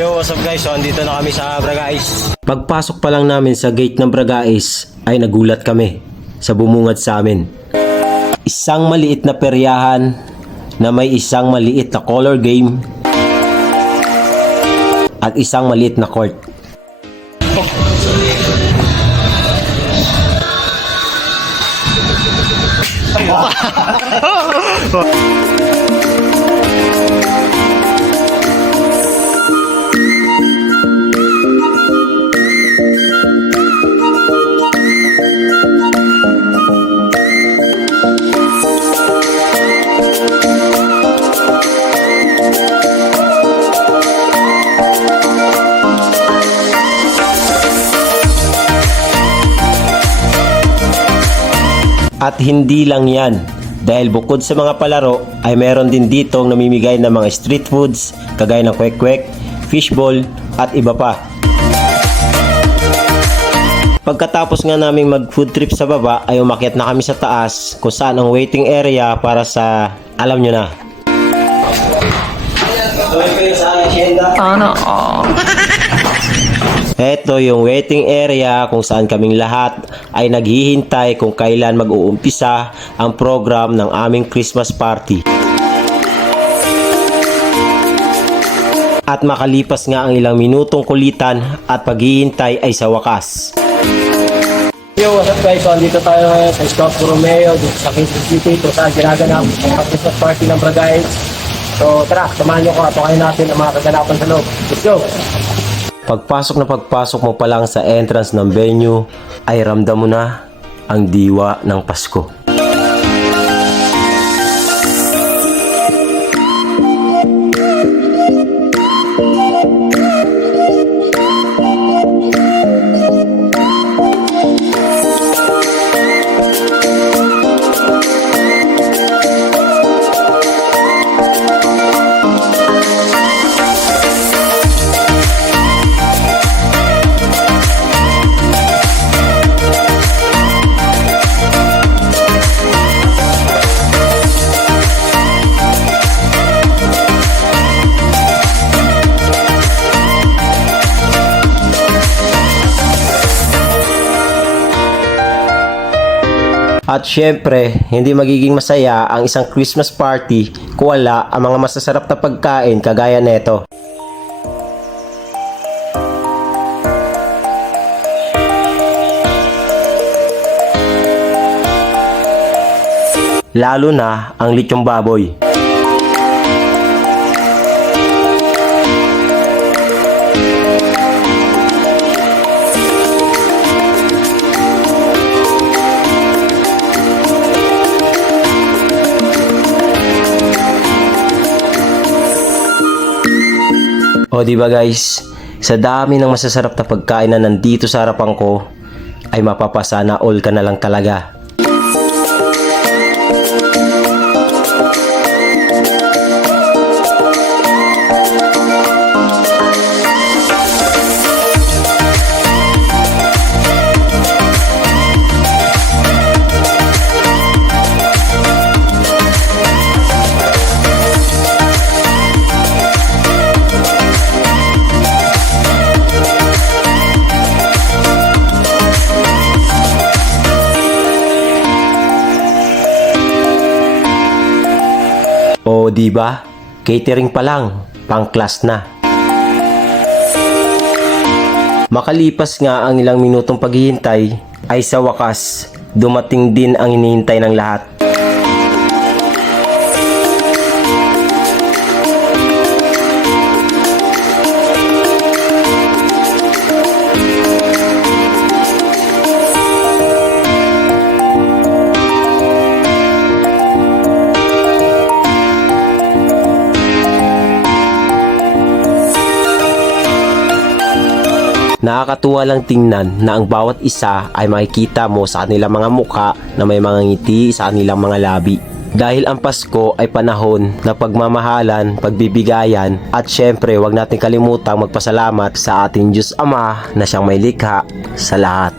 Yo, what's up guys? So, andito na kami sa Bragais. Pagpasok pa lang namin sa gate ng Bragais ay nagulat kami sa bumungad sa amin. Isang maliit na peryahan na may isang maliit na color game at isang maliit na court. At hindi lang yan, dahil bukod sa mga palaro ay meron din ditong namimigay ng mga street foods kagaya ng kwek-kwek, fishball at iba pa. Pagkatapos nga naming mag food trip sa baba ay umakyat na kami sa taas kung saan ang waiting area para sa alam nyo na. Ito yung waiting area kung saan kaming lahat ay naghihintay kung kailan mag-uumpisa ang program ng aming Christmas party. At makalipas nga ang ilang minutong kulitan at paghihintay ay sa wakas. Yo, what's up guys? So, andito tayo ngayon sa Scout Romeo dito sa Quezon City kung saan ginaganap ang Christmas party ng Bragais. So tara, samahan nyo ko at tukayin natin ang mga kaganapan sa loob. Let's go! Pagpasok mo pa lang sa entrance ng venue ay ramdam mo na ang diwa ng Pasko. At syempre, hindi magiging masaya ang isang Christmas party kung wala ang mga masasarap na pagkain kagaya neto. Lalo na ang lechong baboy. O diba guys, sa dami ng masasarap na pagkain na nandito sa harapan ko, ay mapapasana all ka na lang talaga. O diba? Catering pa lang, pang-class na. Makalipas nga ang ilang minutong paghihintay, ay sa wakas, dumating din ang hinihintay ng lahat. Nakakatuwa lang tingnan na ang bawat isa ay makikita mo sa kanilang mga mukha na may mga ngiti sa kanilang mga labi. Dahil ang Pasko ay panahon na pagmamahalan, pagbibigayan at syempre wag natin kalimutang magpasalamat sa ating Diyos Ama na siyang may likha sa lahat.